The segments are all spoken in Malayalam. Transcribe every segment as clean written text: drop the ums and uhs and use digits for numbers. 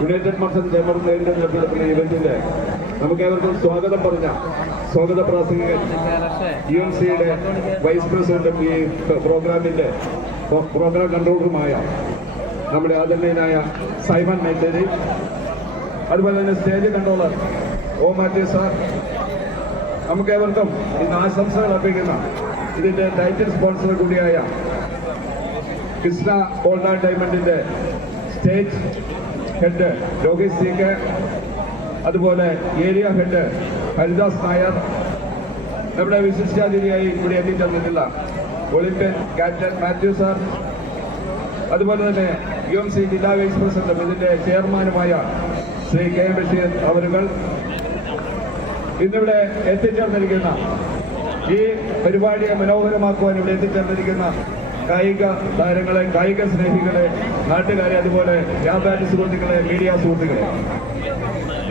യുണൈറ്റഡ് മർച്ചന്റ് ചേംബറിന്റെ നേതൃത്വത്തിലുള്ള ഇവന്റിന്റെ നമുക്കേവർക്കും സ്വാഗതം പറഞ്ഞ സ്വാഗത പ്രാസംഗികൻ UMCയുടെ വൈസ് പ്രസിഡന്റും ഈ പ്രോഗ്രാമിന്റെ പ്രോഗ്രാം കൺട്രോളറുമായ നമ്മുടെ ആദരണീയനായ സൈമൺ മേറ്റേരി, അതുപോലെ തന്നെ stage controller O Mathew sir, നമുക്കേവർക്കും ഇന്ന് ആശംസകൾ അർപ്പിക്കുന്ന ഇതിന്റെ ടൈറ്റിൽ സ്പോൺസർ കൂടിയായ കൃഷ്ണ ഗോൾഡ് ആൻഡ് ഡയമണ്ടിന്റെ സ്റ്റേജ് ഹെഡ് ലോകേഷ് CK, അതുപോലെ ഏരിയ ഹെഡ് ഹരിദാസ് നായർ, നമ്മുടെ വിശിഷ്ടാതിഥിയായി ഇവിടെ എത്തിച്ചേർന്നിട്ടുള്ള ഒളിമ്പ്യൻ ക്യാപ്റ്റൻ മാത്യു സാർ, അതുപോലെ തന്നെ UMC ജില്ലാ വൈസ് പ്രസിഡന്റും ഇതിന്റെ ചെയർമാനുമായ ശ്രീ K. ബഷീർ അവരുകൾ, ഇന്നിവിടെ എത്തിച്ചേർന്നിരിക്കുന്ന ഈ പരിപാടിയെ മനോഹരമാക്കുവാൻ ഇവിടെ എത്തിച്ചേർന്നിരിക്കുന്ന കായിക താരങ്ങളെ, കായിക സ്നേഹികളെ, നാട്ടുകാരെ, അതുപോലെ വ്യാപാരി സുഹൃത്തുക്കളെ, മീഡിയ സുഹൃത്തുക്കളെ,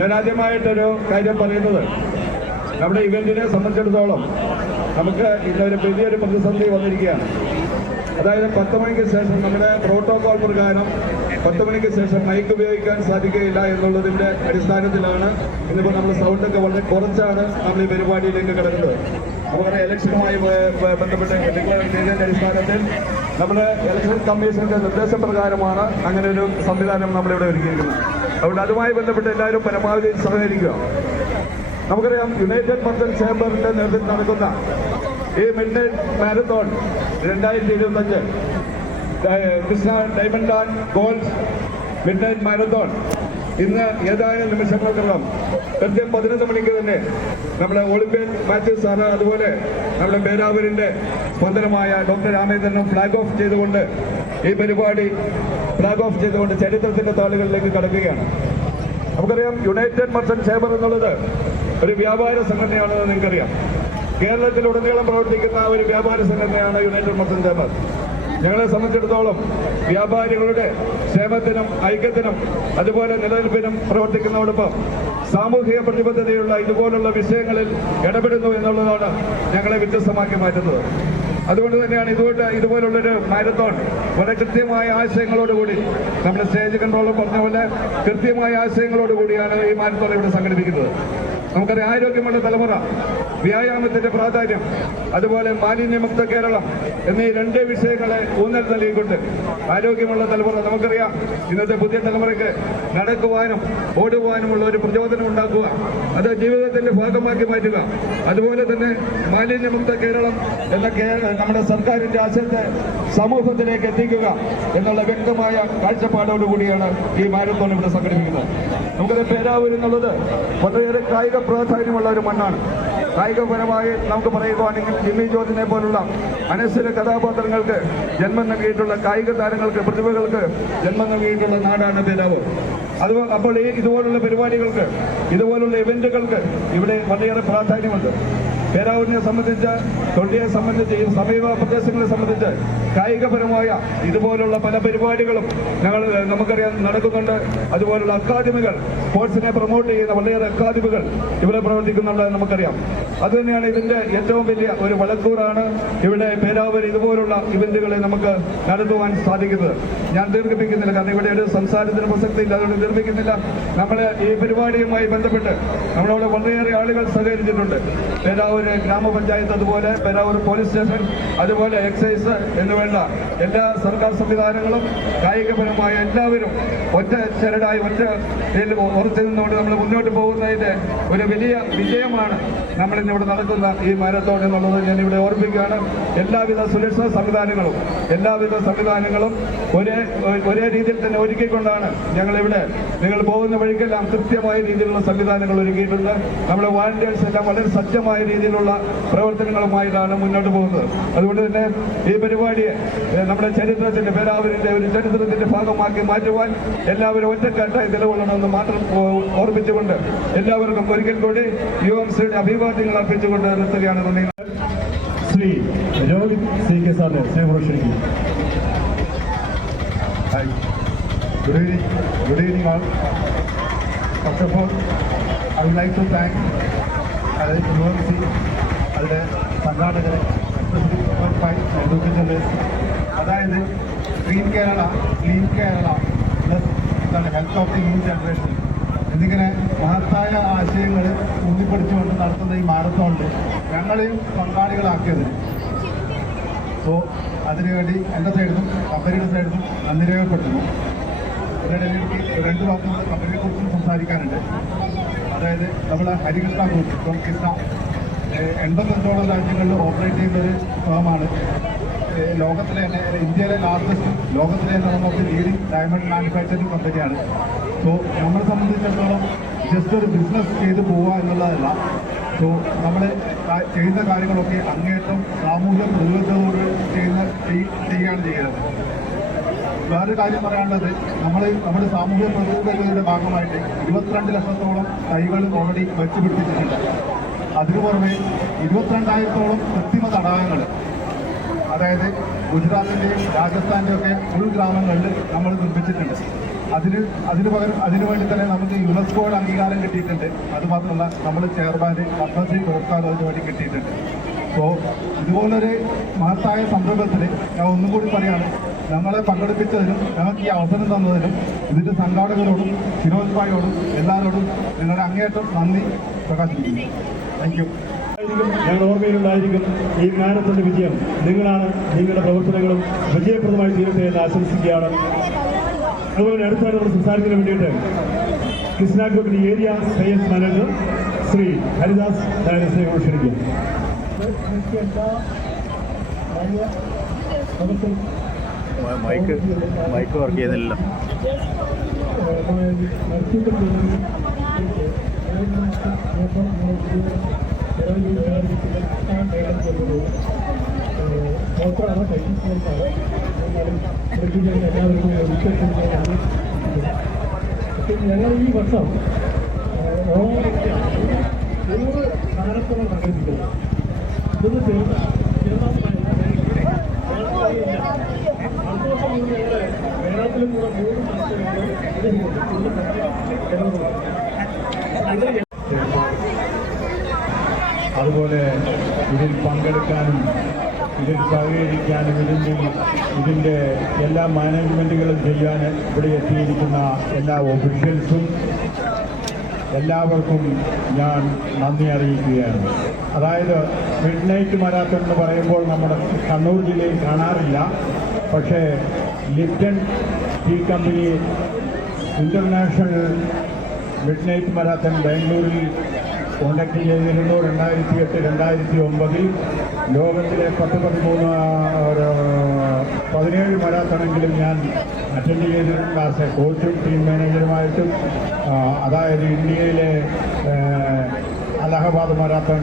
ഞാൻ ആദ്യമായിട്ടൊരു കാര്യം പറയുന്നത്, നമ്മുടെ ഇവന്റിനെ സംബന്ധിച്ചിടത്തോളം നമുക്ക് ഇന്നൊരു വലിയൊരു പ്രതിസന്ധി വന്നിരിക്കുകയാണ്. അതായത് 10 മണിക്ക് ശേഷം നമ്മുടെ പ്രോട്ടോകോൾ പ്രകാരം 10 മണിക്ക് ശേഷം മൈക്ക് ഉപയോഗിക്കാൻ സാധിക്കുകയില്ല എന്നുള്ളതിന്റെ അടിസ്ഥാനത്തിലാണ് ഇന്നിപ്പോൾ നമ്മൾ സൗണ്ടൊക്കെ വളരെ കുറച്ചാണ് നമ്മൾ ഈ പരിപാടിയിലേക്ക് കിടക്കുന്നത്. അതുപോലെ ഇലക്ഷനുമായി ബന്ധപ്പെട്ട് ഡിക്ലെയർ ചെയ്തതിന്റെ അടിസ്ഥാനത്തിൽ നമ്മൾ ഇലക്ഷൻ കമ്മീഷന്റെ നിർദ്ദേശപ്രകാരമാണ് അങ്ങനെ ഒരു സംവിധാനം നമ്മളിവിടെ ഒരുക്കിയിരിക്കുന്നത്. അതുകൊണ്ട് അതുമായി ബന്ധപ്പെട്ട് എല്ലാവരും പരമാവധി സഹകരിക്കുക. നമുക്കറിയാം, യുണൈറ്റഡ് മർച്ചന്റ് ചേംബറിന്റെ നേതൃത്വത്തിൽ നടക്കുന്ന ഈ mid night marathon 2025 Krishna diamond and gold mid night marathon ഇന്ന് ഏതാനും നിമിഷങ്ങൾക്കകം കൃത്യം 11 മണിക്ക് തന്നെ നമ്മുടെ ഒളിമ്പ്യൻ മാത്യു സാറ്, അതുപോലെ നമ്മുടെ പേരാവൂരിന്റെ സ്പന്ദനമായ ഡോക്ടർ രാമേന്ദ്രനും ഫ്ലാഗ് ഓഫ് ചെയ്തുകൊണ്ട് ഈ പരിപാടി ചരിത്രത്തിന്റെ താളുകളിലേക്ക് കടക്കുകയാണ്. നമുക്കറിയാം, യുണൈറ്റഡ് മർച്ചന്റ് ചേംബർ എന്നുള്ളത് ഒരു വ്യാപാര സംഘടനയാണെന്ന് നിങ്ങൾക്കറിയാം. കേരളത്തിലുടനീളം പ്രവർത്തിക്കുന്ന ഒരു വ്യാപാര സംഘടനയാണ് യുണൈറ്റഡ് മർച്ചന്റ് ചേംബർ. ഞങ്ങളെ സംബന്ധിച്ചിടത്തോളം വ്യാപാരികളുടെ ക്ഷേമത്തിനും ഐക്യത്തിനും അതുപോലെ നിലനിൽപ്പിനും പ്രവർത്തിക്കുന്നതോടൊപ്പം സാമൂഹിക പ്രതിബദ്ധതയുള്ള ഇതുപോലുള്ള വിഷയങ്ങളിൽ ഇടപെടുന്നു എന്നുള്ളതാണ് ഞങ്ങളെ വ്യത്യസ്തമാക്കി മാറ്റുന്നത്. അതുകൊണ്ട് തന്നെയാണ് ഇതുപോലുള്ളൊരു മാരത്തോൺ വളരെ കൃത്യമായ ആശയങ്ങളോടുകൂടി നമ്മുടെ സ്റ്റേജ് കൺട്രോളർ പറഞ്ഞ പോലെ കൃത്യമായ ആശയങ്ങളോടുകൂടിയാണ് ഈ മാരത്തോൺ ഇവിടെ സംഘടിപ്പിക്കുന്നത്. നമുക്കറിയാം, ആരോഗ്യമുള്ള തലമുറ, വ്യായാമത്തിന്റെ പ്രാധാന്യം, അതുപോലെ മാലിന്യമുക്ത കേരളം എന്നീ 2 വിഷയങ്ങളെ ഊന്നൽ നൽകിക്കൊണ്ട് ആരോഗ്യമുള്ള തലമുറ, നമുക്കറിയാം ഇന്നത്തെ പുതിയ തലമുറയ്ക്ക് നടക്കുവാനും ഓടുവാനുമുള്ള ഒരു പ്രചോദനം ഉണ്ടാക്കുക, അത് ജീവിതത്തിന്റെ ഭാഗമാക്കി മാറ്റുക, അതുപോലെ തന്നെ മാലിന്യമുക്ത കേരളം എന്ന നമ്മുടെ സർക്കാരിന്റെ ആശയത്തെ സമൂഹത്തിലേക്ക് എത്തിക്കുക എന്നുള്ള വ്യക്തമായ കാഴ്ചപ്പാടോടുകൂടിയാണ് ഈ മാരത്തോൺ ഇവിടെ സംഘടിപ്പിക്കുന്നത്. നമുക്കത് പേരാവൂർ എന്നുള്ളത് വളരെയേറെ കായിക പ്രാധാന്യമുള്ള ഒരു മണ്ണാണ്. കായികപരമായി നമുക്ക് പറയുകയാണെങ്കിൽ ജിമ്മി ജോർജിനെ പോലുള്ള അനശ്വര കഥാപാത്രങ്ങൾക്ക് ജന്മം നൽകിയിട്ടുള്ള കായിക താരങ്ങൾക്ക്, പ്രതിഭകൾക്ക് ജന്മം നൽകിയിട്ടുള്ള നാടാണ് പേരാവൂർ. അപ്പോൾ ഇതുപോലുള്ള പരിപാടികൾക്ക്, ഇതുപോലുള്ള ഇവന്റുകൾക്ക് ഇവിടെ വളരെയേറെ പ്രാധാന്യമുണ്ട്. പേരാവൂരിനെ സംബന്ധിച്ച്, തൊണ്ടിയെ സംബന്ധിച്ച്, ഈ സമീപ പ്രദേശങ്ങളെ സംബന്ധിച്ച് കായികപരമായ ഇതുപോലുള്ള പല പരിപാടികളും നമുക്കറിയാം നടക്കുന്നുണ്ട്. അതുപോലുള്ള അക്കാദമികൾ, സ്പോർട്സിനെ പ്രൊമോട്ട് ചെയ്യുന്ന വളരെയേറെ അക്കാദമികൾ ഇവിടെ പ്രവർത്തിക്കുന്നുണ്ട് നമുക്കറിയാം. അതുതന്നെയാണ് ഇതിന്റെ ഏറ്റവും വലിയ ഒരു വളക്കൂറാണ് ഇവിടെ പേരാവൂർ ഇതുപോലുള്ള ഇവന്റുകളെ നമുക്ക് നടത്തുവാൻ സാധിക്കുന്നത്. ഞാൻ ദീർഘിപ്പിക്കുന്നില്ല, കാരണം ഇവിടെ ഒരു സംസാരത്തിന് പ്രസക്തി ഇല്ല, അതുകൊണ്ട് ദീർഘിപ്പിക്കുന്നില്ല. നമ്മൾ ഈ പരിപാടിയുമായി ബന്ധപ്പെട്ട് നമ്മളോട് വളരെയേറെ ആളുകൾ സഹകരിച്ചിട്ടുണ്ട്. പേരാവൂർ ഗ്രാമപഞ്ചായത്ത്, അതുപോലെ പേരാവൂർ പോലീസ് സ്റ്റേഷൻ, അതുപോലെ എക്സൈസ് എന്നുവേണ്ട എല്ലാ സർക്കാർ സംവിധാനങ്ങളും കായികപരമായ എല്ലാവരും ഒറ്റ ചരടായി ഉറച്ചു നിന്നുകൊണ്ട് നമ്മൾ മുന്നോട്ട് പോകുന്നതിന്റെ ഒരു വലിയ വിജയമാണ് നമ്മളിന്നിവിടെ നടക്കുന്ന ഈ മാരത്തോൺ എന്നുള്ളത് ഞാൻ ഇവിടെ ഓർമ്മിക്കുകയാണ്. എല്ലാവിധ സുരക്ഷാ സംവിധാനങ്ങളും ഒരേ രീതിയിൽ തന്നെ ഒരുക്കിക്കൊണ്ടാണ് ഞങ്ങളിവിടെ, നിങ്ങൾ പോകുന്ന വഴിക്കെല്ലാം കൃത്യമായ രീതിയിലുള്ള സംവിധാനങ്ങൾ ഒരുക്കിയിട്ടുണ്ട്. നമ്മുടെ വാളണ്ടിയേഴ്സ് എല്ലാം വളരെ സജ്ജമായ രീതിയിലുള്ള പ്രവർത്തനങ്ങളുമായിട്ടാണ് മുന്നോട്ട് പോകുന്നത്. അതുകൊണ്ട് തന്നെ ഈ പരിപാടിയെ നമ്മുടെ ചരിത്രത്തിന്റെ, പേരാവൂരിന്റെ ഒരു ചരിത്രത്തിന്റെ ഭാഗമാക്കി മാറ്റുവാൻ എല്ലാവരും ഒറ്റക്കെട്ടായി നിലകൊള്ളണമെന്ന് മാത്രം ഓർമ്മിച്ചുകൊണ്ട് എല്ലാവർക്കും ഒരിക്കൽ കൂടി UMCയുടെ അഭിവാദ്യങ്ങൾ അർപ്പിച്ചുകൊണ്ട് നിർത്തുകയാണ്. നന്ദി. ശ്രീ രോഹിത് CK സാറിനെ സ്നേഹപുരക്ഷണിക്കുന്നു. Good evening all. First of all, I would like to thank UMC, അതിൻ്റെ സംഘാടകരെ, അതായത് green Kerala, clean Kerala plus എന്താണ് health of the new generation എന്നിങ്ങനെ മഹത്തായ ആശയങ്ങൾ ഊന്നിപ്പിടിച്ചുകൊണ്ട് നടത്തുന്ന ഈ മാരത്തോണിൽ ഞങ്ങളെയും പങ്കാളികളാക്കിയത്. സോ അതിനുവേണ്ടി എൻ്റെ സൈഡിൽ നിന്നും കമ്പനിയുടെ സൈഡിൽ നിന്നും നന്ദി രേഖപ്പെടുത്തുന്നു. ഇതിനിടയിൽ എനിക്ക് 2 വാക്കും കമ്പനിയെക്കുറിച്ചും സംസാരിക്കാനുണ്ട്. അതായത് നമ്മുടെ ഹരികൃഷ്ണ ഗ്രൂപ്പ് ഫ്രോം കൃഷ്ണ 85ഓളം രാജ്യങ്ങളിൽ ഓപ്പറേറ്റ് ചെയ്യുന്നൊരു ഫേമാണ്. ലോകത്തിലെ തന്നെ ഇന്ത്യയിലെ ലാർജസ്റ്റ്, ലോകത്തിലെ തന്നെ നമുക്ക് ലീഡിങ് ഡയമണ്ട് മാനുഫാക്ചറിങ് കമ്പനിയാണ്. സോ നമ്മളെ സംബന്ധിച്ചിടത്തോളം ജസ്റ്റ് ഒരു ബിസിനസ് ചെയ്ത് പോവുക എന്നുള്ളതല്ല. സോ നമ്മൾ ചെയ്യുന്ന കാര്യങ്ങളൊക്കെ അങ്ങേയറ്റം സാമൂഹ്യ പ്രതിബദ്ധതയോട് ചെയ്യുകയാണ് ചെയ്യുന്നത്. വേറൊരു കാര്യം പറയാനുള്ളത്, നമ്മുടെ സാമൂഹ്യ പ്രതിബദ്ധതയുടെ ഭാഗമായിട്ട് 22 ലക്ഷത്തോളം തൈകൾ ഓൾറെഡി വെച്ച് പിടിപ്പിച്ചിട്ടുണ്ട്. അതിനു പുറമെ 22,000-ഓളം കൃത്രിമ തടാകങ്ങൾ, അതായത് ഗുജറാത്തിൻ്റെയും രാജസ്ഥാൻ്റെയും ഒക്കെ ഉൾഗ്രാമങ്ങളിൽ നമ്മൾ നിർമ്മിച്ചിട്ടുണ്ട്. അതിനുവേണ്ടി തന്നെ നമുക്ക് യുനെസ്കോയുടെ അംഗീകാരം കിട്ടിയിട്ടുണ്ട്. അതുമാത്രമല്ല നമ്മൾ ചെയർമാൻ പത്മശ്രീ പുരസ്കാരം അതിനുവേണ്ടി കിട്ടിയിട്ടുണ്ട്. സോ ഇതുപോലൊരു മഹത്തായ സംരംഭത്തിൽ ഞാൻ ഒന്നും കൂടി പറയാണ്, ഞങ്ങളെ പങ്കെടുപ്പിച്ചതിനും ഞങ്ങൾക്ക് ഈ അവസരം തന്നതിനും ഇതിൻ്റെ സംഘാടകരോടും ഫിറോസ് ഭായിയോടും എല്ലാവരോടും നിങ്ങളുടെ അങ്ങേയറ്റം നന്ദി പ്രകാശിപ്പിക്കുന്നു. Thank you. ഞങ്ങൾ ഓർമ്മയിലുണ്ടായിരിക്കും ഈ മാരത്തോണിന്റെ വിജയം. നിങ്ങളാണ്. നിങ്ങളുടെ പ്രവർത്തനങ്ങളും വിജയപ്രദമായി തീരട്ടെ എന്ന് ആശംസിക്കുകയാണ്. അതുപോലെ അടുത്താണ് നമ്മൾ സംസാരിക്കുന്നതിന് വേണ്ടിയിട്ട് കൃഷ്ണ ഗ്രൂപ്പിന്റെ area sales manager Shri Haridas ഡയനസിനെ ക്ഷണിക്കും. മൈക്ക് വർക്ക് ചെയ്യുന്നില്ല. ഞങ്ങൾ ഈ വർഷം 100 മാരത്തോൺ സംഘടിപ്പിക്കുന്നു. ഇതൊന്ന് കേരളത്തിലും കൂടെ 3 അതുപോലെ ഇതിൽ പങ്കെടുക്കാനും ഇതിൽ സഹകരിക്കാനും ഇതിൻ്റെ എല്ലാ മാനേജ്മെൻറ്റുകളും ചെയ്യാൻ ഇവിടെ എത്തിയിരിക്കുന്ന എല്ലാ ഒഫീഷ്യൽസും എല്ലാവർക്കും ഞാൻ നന്ദി അറിയിക്കുകയാണ്. അതായത് മിഡ് നൈറ്റ് മാരത്തോൺ എന്ന് പറയുമ്പോൾ നമ്മുടെ കണ്ണൂർ ജില്ലയിൽ കാണാറില്ല. പക്ഷേ Lipton tea company international midnight marathon ബാംഗ്ലൂരിൽ കോണ്ടാക്ട് ചെയ്തിരുന്നു. 2008-2009 ലോകത്തിലെ 17 മാരത്തോണെങ്കിലും ഞാൻ അറ്റൻഡ് ചെയ്തിട്ടുണ്ട് ആസ് എ കോച്ചും ടീം മാനേജറുമായിട്ടും. അതായത് ഇന്ത്യയിലെ അലഹബാദ് മാരത്തോൺ,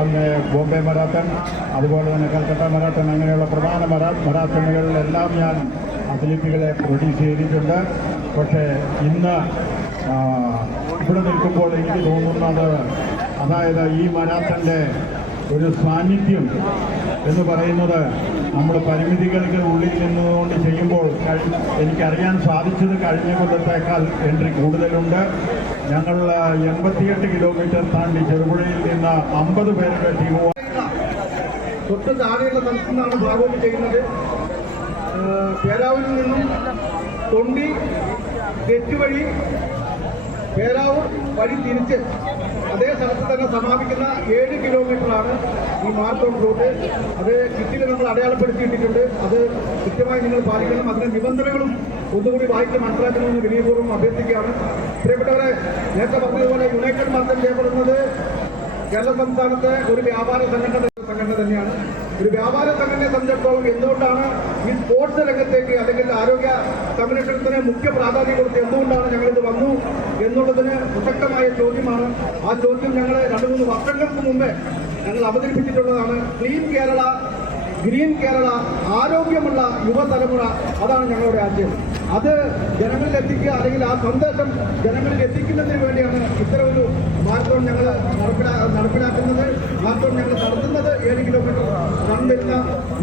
അന്ന് ബോംബെ മാരത്തോൺ, അതുപോലെ തന്നെ കൽക്കട്ട മാരത്തോൺ, അങ്ങനെയുള്ള പ്രധാന മാരത്തോണുകളിലെല്ലാം ഞാൻ അത്ലറ്റുകളെ പ്രൊഡ്യൂസ് ചെയ്തിട്ടുണ്ട്. പക്ഷേ ഇന്ന് ഇവിടെ നിൽക്കുമ്പോൾ എനിക്ക് തോന്നുന്നത്, അതായത് ഈ മാരത്തോണിൻ്റെ ഒരു സാന്നിധ്യം എന്ന് പറയുന്നത് നമ്മൾ പരിമിതികൾക്ക് ഉള്ളിൽ നിന്നുകൊണ്ട് ചെയ്യുമ്പോൾ എനിക്കറിയാൻ സാധിച്ചത് കഴിഞ്ഞ കൊല്ലത്തേക്കാൾ എൻട്രി കൂടുതലുണ്ട്. ഞങ്ങൾ 88 കിലോമീറ്റർ താണ്ടി ചെറുപുഴയിൽ നിന്ന് 50 പേരുടെ ടീമുമായി തൊട്ട് താഴെയുള്ള സ്ഥലത്തു നിന്നാണ് ഭാഗവതി ചെയ്യുന്നത്. പേരാവൂരിൽ നിന്നും തൊണ്ടി തെറ്റുവഴി പേരാവൂർ വഴി തിരിച്ച് അതേ സ്ഥലത്ത് തന്നെ സമാപിക്കുന്ന 7 കിലോമീറ്ററാണ് ഈ മാരത്തോൺ റൂട്ട്. അത് കിറ്റിൽ നമ്മൾ അടയാളപ്പെടുത്തിയിട്ടിട്ടുണ്ട്. അത് കൃത്യമായി നിങ്ങൾ പാലിക്കണം. അതിന്റെ നിബന്ധനകളും ഒന്നുകൂടി വായിച്ച് മനസ്സിലാക്കണമെന്ന് വിനയപൂർവ്വം അഭ്യർത്ഥിക്കുകയാണ്. പ്രിയപ്പെട്ടവരെ, നേരത്തെ പറഞ്ഞതുപോലെ യുണൈറ്റഡ് മാരത്തോൺ ചെയ്യപ്പെടുന്നത് കേരള സംസ്ഥാനത്തെ ഒരു വ്യാപാര സംഘടന തന്നെയാണ്. ഒരു വ്യാപാര സംഘടനയെ സംബന്ധിച്ചിടത്തോളം എന്തുകൊണ്ടാണ് ഈ സ്പോർട്സ് രംഗത്തേക്ക് അല്ലെങ്കിൽ ആരോഗ്യ സംരക്ഷണത്തിന് മുഖ്യ പ്രാധാന്യം കൊടുത്ത് എന്തുകൊണ്ടാണ് ഞങ്ങളിത് വന്നു എന്നുള്ളതിന് പ്രസക്തമായ ചോദ്യമാണ്. ആ ചോദ്യം ഞങ്ങൾ 2-3 വർഷങ്ങൾക്ക് മുമ്പേ ഞങ്ങൾ അവതരിപ്പിച്ചിട്ടുള്ളതാണ്. ക്ലീൻ കേരള, ഗ്രീൻ കേരള, ആരോഗ്യമുള്ള യുവതലമുറ, അതാണ് ഞങ്ങളുടെ ആശയം. അത് ജനങ്ങളിൽ എത്തിക്കുക, അല്ലെങ്കിൽ ആ സന്ദേശം ജനങ്ങളിൽ എത്തിക്കുന്നതിന് വേണ്ടിയാണ് ഇത്തരമൊരു മാരത്തോൺ ഞങ്ങൾ നടപ്പിലാക്കുന്നത്. മാരത്തോൺ ഞങ്ങൾ നടത്തുന്നത് 7 കിലോമീറ്റർ റൺ വരുന്ന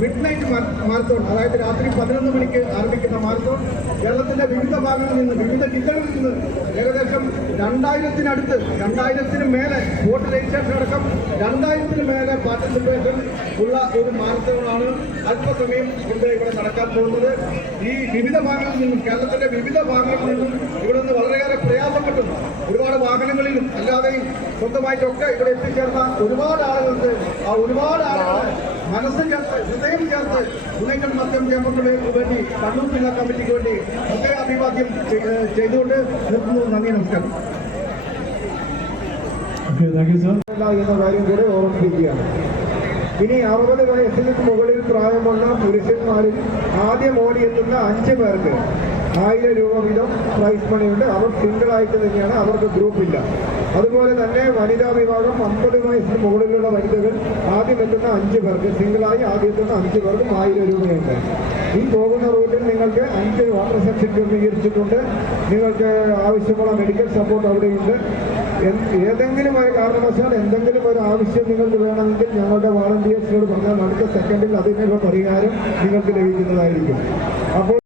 മിഡ് നൈറ്റ് മാരത്തോൺ, അതായത് രാത്രി 11 മണിക്ക് ആരംഭിക്കുന്ന മാരത്തോൺ കേരളത്തിന്റെ വിവിധ ഭാഗങ്ങളിൽ നിന്ന്, വിവിധ ജില്ലകളിൽ നിന്ന് ഏകദേശം 2000-നടുത്ത്, 2000-ന് മേലെ വോട്ട് രജിസ്ട്രേഷൻ അടക്കം 2000-ന് മേലെ പാർട്ടിസിപ്പേഷൻ ഉള്ള ഒരു മാരത്തോണാണ് അല്പസമയം ഇവിടെ നടക്കാൻ പോകുന്നത്. ഈ വിവിധ ഭാഗങ്ങളിൽ നിന്ന് നിന്നും കേരളത്തിന്റെ വിവിധ ഭാഗങ്ങളിൽ നിന്നും ഇവിടെ നിന്ന് വളരെയേറെ പ്രയാസപ്പെട്ടും ഒരുപാട് വാഹനങ്ങളിലും അല്ലാതെയും സ്വന്തമായിട്ടൊക്കെ ഇവിടെ എത്തിച്ചേർന്ന ഒരുപാട് ആളുകളുണ്ട്. ആ ഒരുപാട് ആളുകൾ മനസ്സ് ചേർത്ത് ഹൃദയം ചേർത്ത് ഉന്നയിക്കൽ മദ്യം ചേമ്പുകൾക്ക് വേണ്ടി കണ്ണൂർ ജില്ലാ കമ്മിറ്റിക്ക് വേണ്ടി പ്രത്യേക അഭിവാദ്യം ചെയ്തുകൊണ്ട് നിർത്തുന്നു. നന്ദി, നമസ്കാരം. എന്ന കാര്യം കൂടെ ഓർമ്മിപ്പിക്കുകയാണ്. ഇനി 60 വയസ്സിന് മുകളിൽ പ്രായമുള്ള പുരുഷന്മാരിൽ ആദ്യം ഓടിയെത്തുന്ന 5 പേർക്ക് 1000 രൂപ വീതം പ്രൈസ് മണിയുണ്ട്. അവർ സിംഗിളായിട്ട് തന്നെയാണ്, അവർക്ക് ഗ്രൂപ്പില്ല. അതുപോലെ തന്നെ വനിതാ വിഭാഗം 50 വയസ്സിന് മുകളിലുള്ള വനിതകൾ ആദ്യം എത്തുന്ന 5 പേർക്ക് സിംഗിളായി ആദ്യം എത്തുന്ന 5 പേർക്കും 1000 രൂപയുണ്ട്. ഈ പോകുന്ന റൂട്ടിൽ നിങ്ങൾക്ക് 5 വാട്ടർ സെക്ഷൻ ക്രമീകരിച്ചിട്ടുണ്ട്. നിങ്ങൾക്ക് ആവശ്യമുള്ള മെഡിക്കൽ സപ്പോർട്ട് അവിടെയുണ്ട്. ഏതെങ്കിലും ഒരു കാരണവശാൽ എന്തെങ്കിലും ഒരു ആവശ്യം നിങ്ങൾക്ക് വേണമെങ്കിൽ ഞങ്ങളുടെ വാളണ്ടിയേഴ്സിനോട് പറഞ്ഞാൽ അടുത്ത സെക്കൻഡിൽ അതിനുള്ള പരിഹാരം നിങ്ങൾക്ക് ലഭിക്കുന്നതായിരിക്കും. അപ്പോൾ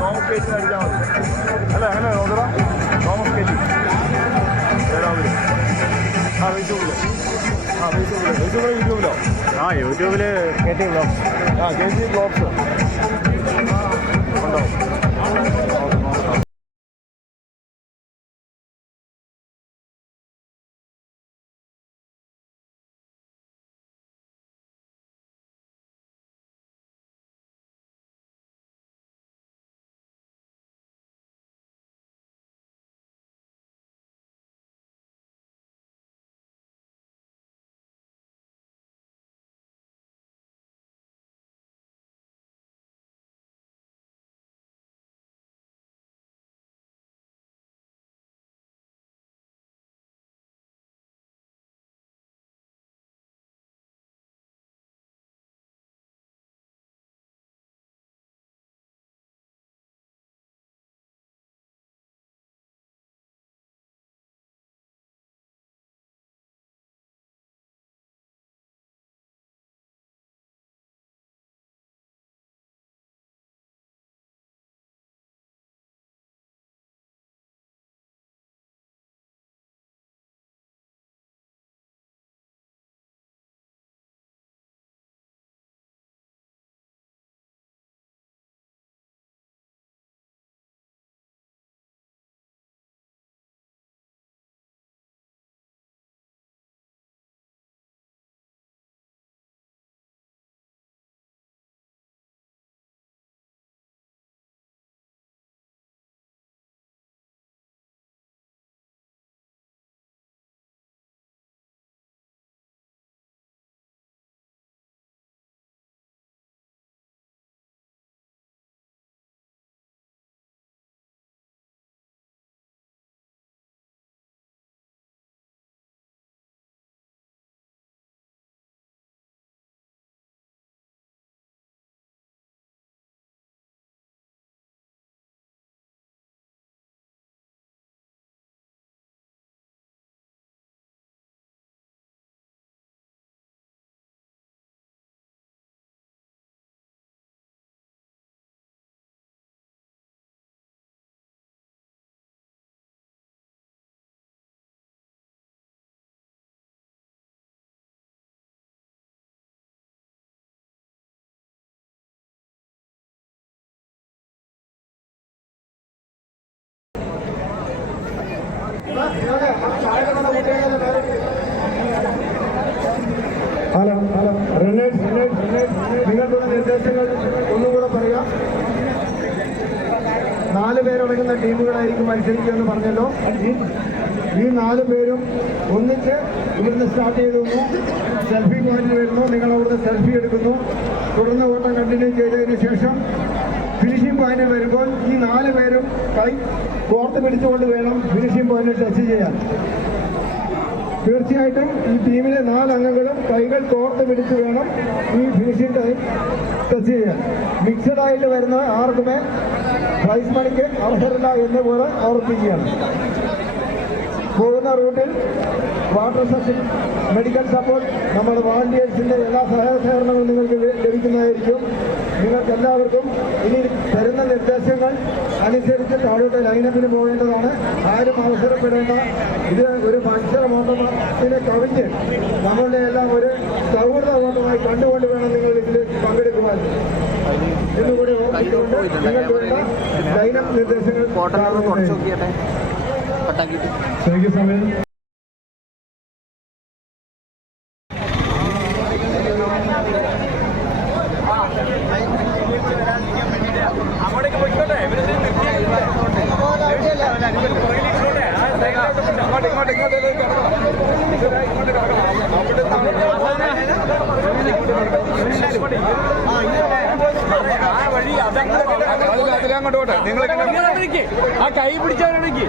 തോമസ് കേറ്റിന് അടിച്ചാൽ മതി. അല്ല അങ്ങനെ നോക്കടാ, തോമസ് കേറ്റി ഏതാവൂര്. യൂട്യൂബില് യൂട്യൂബിലോ? യൂട്യൂബില് കേറ്റി ബ്ലോഗ്സ്. കേറ്റി ബ്ലോഗ്സ് ഉണ്ടോ? അടങ്ങുന്ന ടീമുകളായിരിക്കും മത്സരിക്കുമെന്ന് പറഞ്ഞല്ലോ. ഈ 4 പേരും ഒന്നിച്ച് ഇവിടുന്ന് സ്റ്റാർട്ട് ചെയ്തു. സെൽഫി പോയിന്റിൽ വരുന്നു. നിങ്ങൾ അവിടുന്ന് സെൽഫി എടുക്കുന്നു. തുടർന്ന് ഓട്ടം കണ്ടിന്യൂ ചെയ്തതിന് ശേഷം ഫിനിഷിംഗ് പോയിന്റിൽ വരുമ്പോൾ ഈ 4 പേരും കൈ കോർത്ത് പിടിച്ചുകൊണ്ട് വേണം ഫിനിഷിംഗ് പോയിന്റ് ടച്ച് ചെയ്യാൻ. തീർച്ചയായിട്ടും ഈ ടീമിലെ 4 അംഗങ്ങളും കൈകൾ കോർത്ത് പിടിച്ച് വേണം ഈ ഫിനിഷിംഗ് ടൈം ടച്ച് ചെയ്യാൻ. മിക്സഡ് ആയിട്ട് വരുന്ന ആർക്കുമേ പ്രൈസ് മണിക്ക് അവസരമില്ല എന്ന് പോലെ ഓർപ്പിക്കുകയാണ്. പോകുന്ന റൂട്ടിൽ വാട്ടർ സെക്ഷൻ, മെഡിക്കൽ സപ്പോർട്ട്, നമ്മുടെ വോളണ്ടിയേഴ്സിന്റെ എല്ലാ സഹകരണങ്ങളും നിങ്ങൾക്ക് ലഭിക്കുന്നതായിരിക്കും. നിങ്ങൾക്ക് എല്ലാവർക്കും ഇനി തരുന്ന നിർദ്ദേശങ്ങൾ അനുസരിച്ച് താഴോട്ട് ലൈനപ്പിന് പോകേണ്ടതാണ്. ആരും അവസരപ്പെടേണ്ട. ഇത് ഒരു മത്സര ഓട്ടത്തിനെ കവിഞ്ഞ് നമ്മളുടെ എല്ലാം ഒരു സൗഹൃദ ഓട്ടമായി കണ്ടുകൊണ്ട് വേണം നിങ്ങൾ ഇതിൽ പങ്കെടുക്കുവാൻ എന്നുകൂടി ഓർമ്മിച്ചുകൊണ്ട് നിങ്ങൾക്ക് വേണ്ട ലൈനപ്പ് നിർദ്ദേശങ്ങൾ ശരിക്കും സമയം അങ്ങോട്ട് പോട്ടെ. നിങ്ങൾ ആ കൈ പിടിച്ചവരാണെങ്കിൽ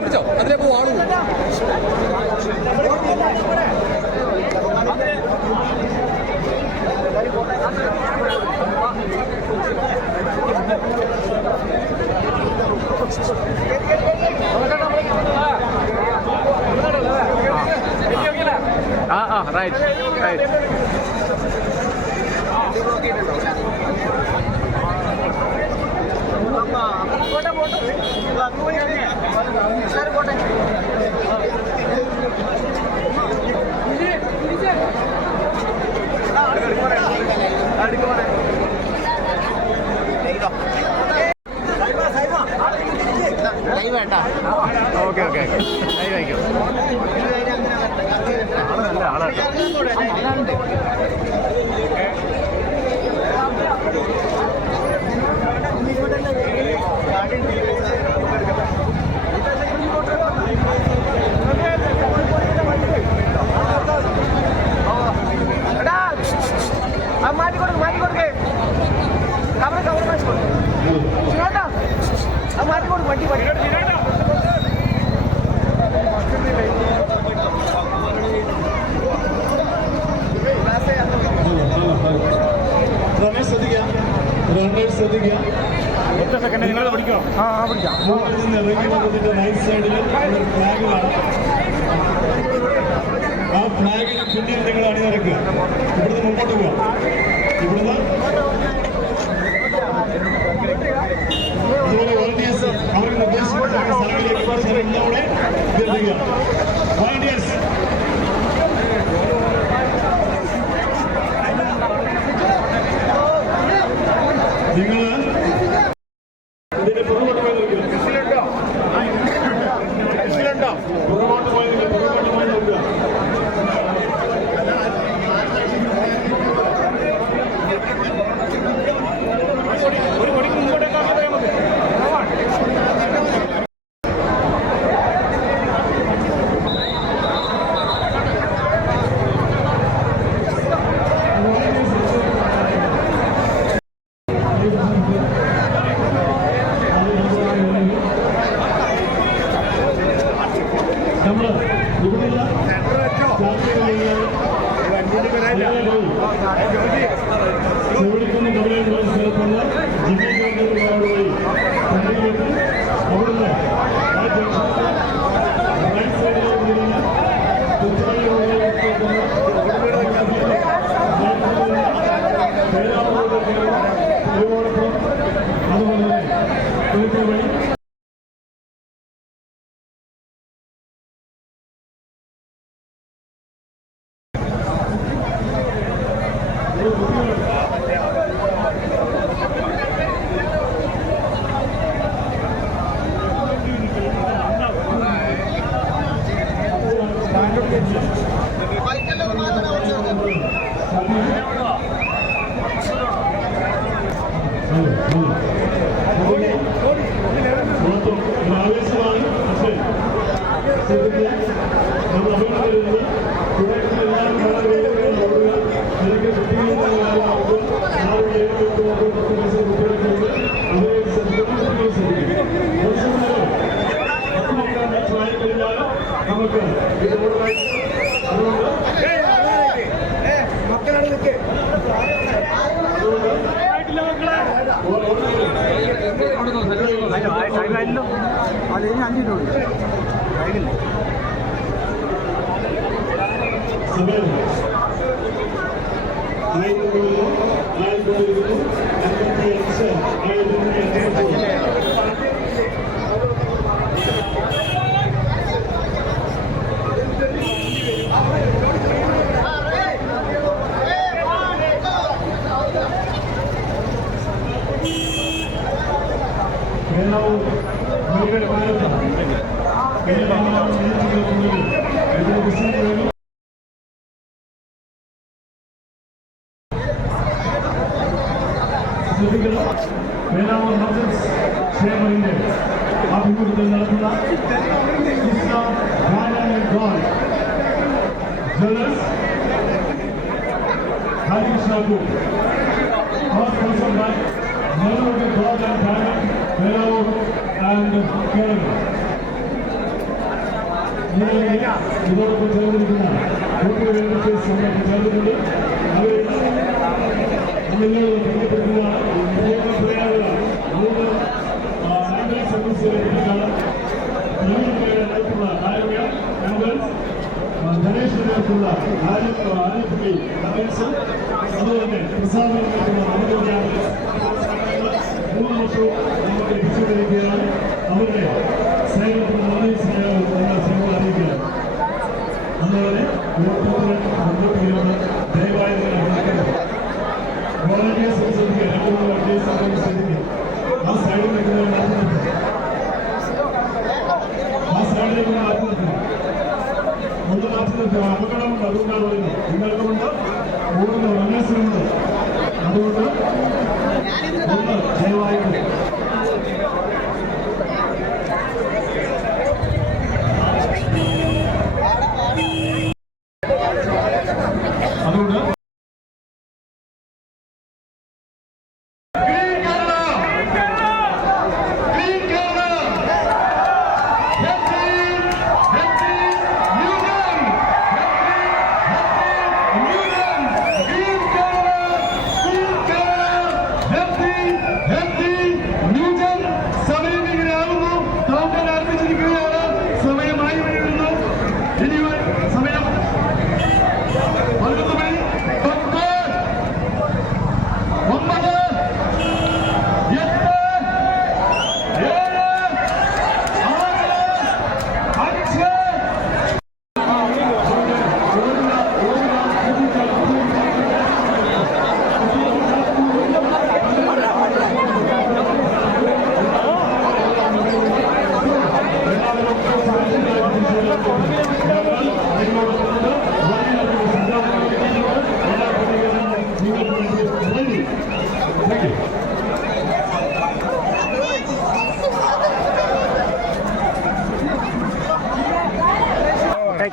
പിടിച്ചോ അതിലെ ആളു റൈറ്റ് റൈറ്റ് വേണ്ട ഓക്കെ ഓക്കെ ലൈവ് ആയിക്കോ ആളല്ല ആളല്ല മാറ്റിക്കൊടുക്ക് കവർ മാറ്റിക്കൊടുക്ക് വണ്ടി ശ്രദ്ധിക്കാം. നിങ്ങൾ പിടിക്കണം. മുകളിൽ നിന്ന് ഇറങ്ങി വന്നതിന്റെ റൈറ്റ് സൈഡിൽ ഫ്ലാഗിലാണ്. ആ ഫ്ലാഗിന് പിന്നിൽ നിങ്ങൾ അണിനിരക്കുക. ഇവിടുന്ന് മുമ്പോട്ട് പോവാം. ഇവിടുന്ന് അതുപോലെ വോളണ്ടിയേഴ്സ് അവർക്ക് നിർദ്ദേശിക്കുന്ന സ്ഥലങ്ങളിലേക്ക് എല്ലാവരെ എത്തിക്കുക. വോളണ്ടിയേഴ്സ് നിങ്ങൾ ഇതിന്റെ പുറകോട്ട് പോയി നോക്കുക. പുറകോട്ട് പോയി നോക്കുക. ഒരു കൊടിക്ക് മുമ്പോട്ടേക്കാൻ പറയാൻ മതി. ആവേശമാണ്. പക്ഷേ നമ്മൾ അഭിനന്ദ വരുന്നത് തുടക്കത്തിൽ എല്ലാവരും വളരെ വേഗത്തിൽ ഓടുക, അല്ലെങ്കിൽ കുട്ടികളുടെ കാര്യമാകുമ്പോൾ 6, 7, 8, 9, 10 വയസ്സ് കുട്ടികൾക്കുണ്ട്. അവരെ ശ്രദ്ധിക്കണം, കുട്ടികളെ ശ്രദ്ധിക്കും. പ്രായം കഴിഞ്ഞാൽ നമുക്ക് ഇത് ഓടുവാൻ അതുകൊണ്ട് മക്കളാണ് നിൽക്കേ സമയം ആഭിമുഖ്യത്തിൽ നടത്തുന്ന ഇതോടൊപ്പം ചേർന്നിരിക്കുന്ന ചേർന്നിട്ടുണ്ട്. അവരെ നിങ്ങൾ ബന്ധപ്പെടുന്നതാണ്. ഗണേശനുള്ള അതുപോലെ പ്രസാദനത്തിനുള്ള 3 വർഷവും നമുക്ക് ലഭിച്ചുകൊണ്ടിരിക്കുകയാണ്. അവരുടെ സേവനത്തിന് വളരെ സേവനം അറിയിക്കുകയാണ്. അതുപോലെ മുന്നോട്ട് ദയവായി വോളണ്ടിയേഴ്സ് ശ്രദ്ധിക്കുക. 2 വോളണ്ടിയേഴ്സ് ശ്രദ്ധിക്കുക. ആ സൈഡിൽ നിൽക്കുന്നവർ മാറ്റി നിർത്തുക. ആ സൈഡിലേക്ക് മാറ്റി നിർത്തുക. ഒന്ന് മാറ്റി നിർത്തുക. അപകടമുണ്ട്. അതുകൊണ്ടാണ് പറയുന്നത്. നിങ്ങൾക്കുമുണ്ട്, ഓടുന്ന റണ്ണേഴ്സിനുമുണ്ട്. അതുകൊണ്ട് ഒന്ന് ദയവായിട്ട് അതുകൊണ്ട്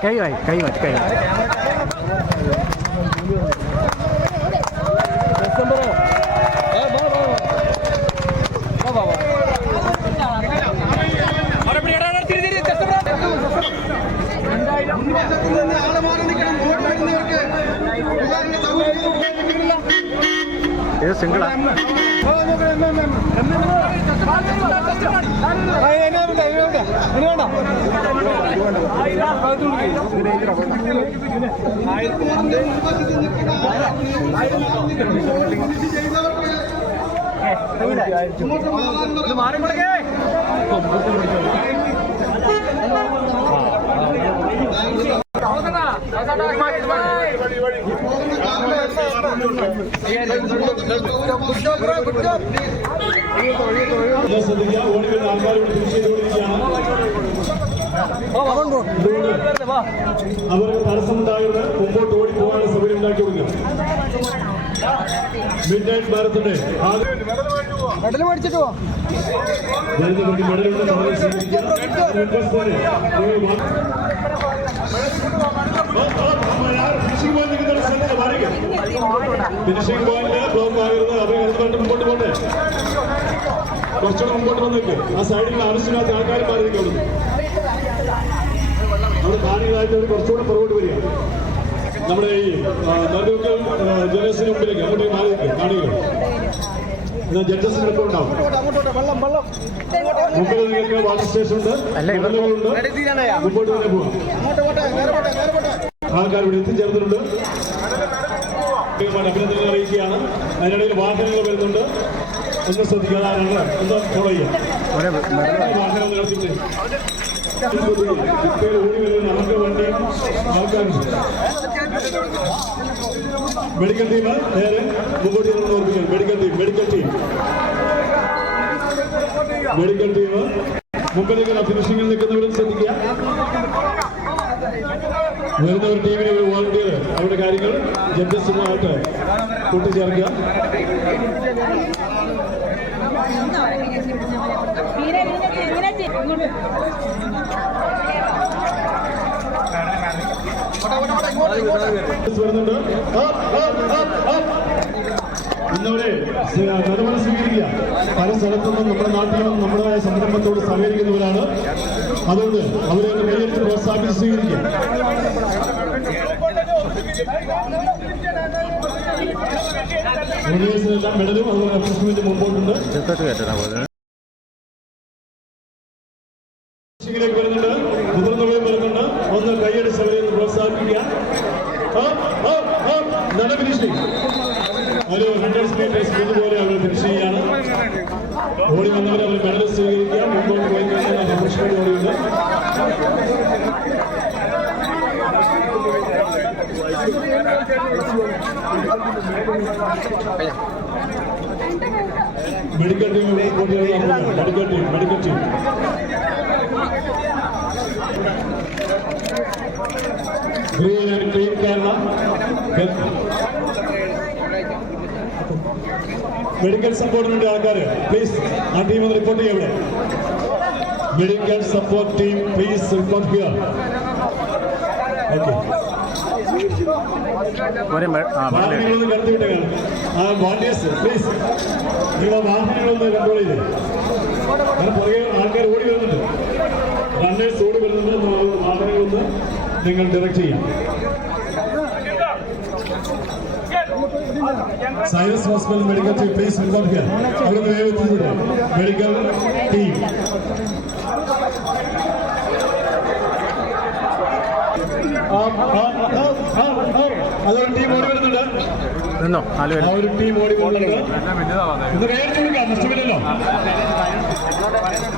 कई भाई कई बात कई ഇത് സിംഗിളാ മാറിക്കൊടുക്കേ ശ്രദ്ധിക്കുക. ഓടിക്കുന്ന ആൾക്കാരോട് തിരിച്ചുകൊണ്ടിരിക്കുകയാണ്. അവർക്ക് തടസ്സമുണ്ടായത് മുമ്പോട്ട് ഓടിപ്പോകാനുള്ള സൗകര്യം ഉണ്ടാക്കി കൊടുക്കുക. മിഡ് നൈറ്റ് മാരത്തോണിന്റെ മെഡൽ മേടിച്ചിട്ട് പോ. മെഡലുണ്ട് ഫിനിഷിംഗ് പോയിന്റ് ബ്ലോക്ക് ആകരുത്. അവർ മുമ്പോട്ട് പോട്ടെ, കുറച്ചുകൂടെ മുമ്പോട്ട് വന്നേക്ക്. ആ സൈഡിൽ ആവശ്യമില്ലാത്ത ആൾക്കാർ മാറി നിൽക്കുന്നു. നമ്മുടെ കാണികളായിട്ട് കുറച്ചുകൂടെ പുറകോട്ട് വരിക. നമ്മുടെ ഈ നടുക്കൽ ജനസിന് മുമ്പിലേക്ക് അങ്ങോട്ട് മാറി നിൽക്കുക കാണികൾ. ജഡ്ജസിന് എപ്പോൾ ഉണ്ടാവും. മുമ്പിൽ നിങ്ങൾക്ക് വാട്ടർ സ്റ്റേഷൻ ഉണ്ട്, മെഡലുകളുണ്ട്. മുമ്പോട്ട് തന്നെ പോവാം. ആൾക്കാർ ഇവിടെ എത്തിച്ചേർന്നിട്ടുണ്ട്. അഭിനന്ദനങ്ങൾ അറിയിക്കുകയാണ്. അതിനിടയിൽ വാഹനങ്ങൾ വരുന്നുണ്ട്. ഒന്ന് ശ്രദ്ധിക്കാനാണ്. ഒന്ന് ഫോളോ ചെയ്യാം. വാഹനം നടത്തിയിട്ട് ഓടി വരുന്ന നമുക്ക് വേണ്ടി ആൾക്കാരുണ്ട്. മെഡിക്കൽ ടീം നേരെ മുമ്പോട്ട് ഓർപ്പിക്കുന്നു. മെഡിക്കൽ ടീം മുമ്പിലേക്ക് ഫിനിഷിംഗിൽ നിൽക്കുന്നവരും ശ്രദ്ധിക്കുക. വരുന്ന ഒരു ടീമിനെ ഒരു വോളണ്ടിയർ അവരുടെ കാര്യങ്ങൾ ജഡ്ജസുമായിട്ട് കൂട്ടിച്ചേർക്കുക. വരുന്നുണ്ട്. ഇന്നവരെ നടപടി സ്വീകരിക്കുക. പല സ്ഥലത്തുനിന്നും നമ്മുടെ നാട്ടിലും നമ്മുടെ സംരംഭത്തോട് സഹകരിക്കുന്നവരാണ്. അതുകൊണ്ട് അവരെ കൈയെടുത്ത് പ്രോത്സാഹിപ്പിച്ച് സ്വീകരിക്കുക. ജൂനിയേഴ്സിനെല്ലാം മെഡലും അതുപോലെ അഡ്ജസ്റ്റ്മെന്റ് മുമ്പോട്ടുണ്ട്. വരുന്നുണ്ട്, മുതിർന്നവരും വരുന്നുണ്ട്. ഒന്ന് കൈയടിച്ച് അവരെ പ്രോത്സാഹിപ്പിക്കുക. നല്ല ഫിനിഷിംഗ്. ഒരു 100 മീറ്റേഴ്സ് ഇതുപോലെ അവർ ഫിനിഷ് ചെയ്യാണ്. ഓടി വന്നവർ അവർ മെഡൽ സ്വീകരിക്കുക. മുമ്പോട്ട് പോയി കഴിഞ്ഞാൽ റിഫ്രഷ്മെന്റ് ഓടിയുണ്ട്. Medical team medical team green and clean Kerala. Medical സപ്പോർട്ടിനുണ്ട് ആൾക്കാർ. പ്ലീസ് ആ ടീം ഒന്ന് റിപ്പോർട്ട് ചെയ്യാം. ഇവിടെ medical support team please report here. വാഹനങ്ങളൊന്നും കടത്തിവിട്ടേക്കാണ്. ആ വാണ്ടിയേഴ്സ് പ്ലീസ് നിങ്ങളുടെ വാഹനങ്ങളൊന്ന് കൺട്രോൾ ചെയ്ത്. കാരണം പുറകെ ആൾക്കാർ ഓടി വരുന്നുണ്ട്. റണ്ണേഴ്സ് ഓടി വരുന്നുണ്ട്. വാഹനങ്ങളൊന്ന് നിങ്ങൾ ഡയറക്റ്റ് ചെയ്യാം. Cyrus hospital medical team please report here. അവിടെ വേഗത്തിലൂടെ മെഡിക്കൽ ടീം അതൊരു ടീം ഓടി വരുന്നുണ്ട്. ആ ഒരു ടീം ഓടി വരുന്നുണ്ട്. ഇത് കൈയടിച്ചു കൊടുക്കാം, നഷ്ടമില്ലല്ലോ.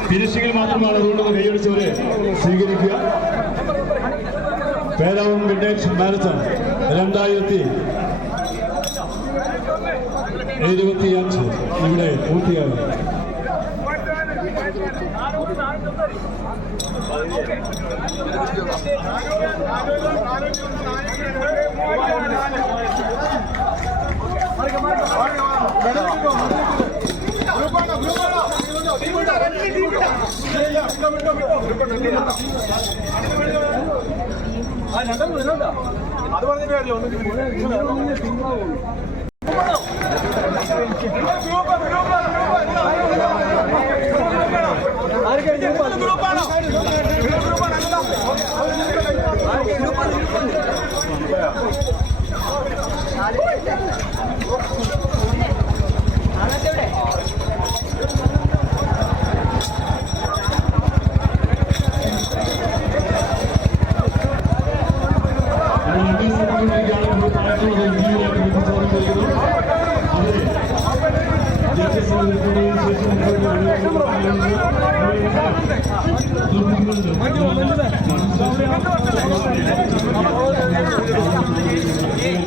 ഫിനിഷിംഗിൽ മാത്രമാണ്. അതുകൊണ്ട് കൈയടിച്ചവരെ സ്വീകരിക്കുക. പേരാവൂർ മിഡ്നൈറ്റ് മാരത്തൺ 2025 ഇവിടെ പൂർത്തിയാകും. അത് പറഞ്ഞിട്ട്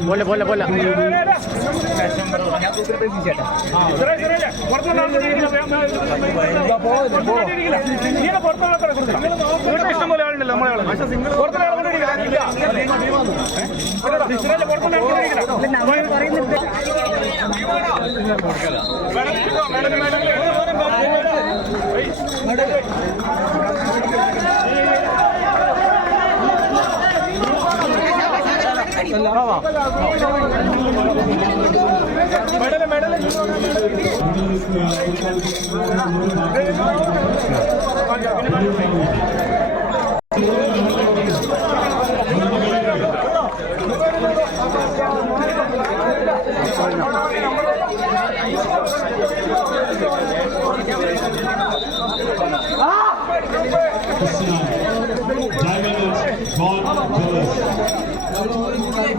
बोले बोले बोला ഇഷ്ടംപോലെ ആളുണ്ടല്ലോ നമ്മളെ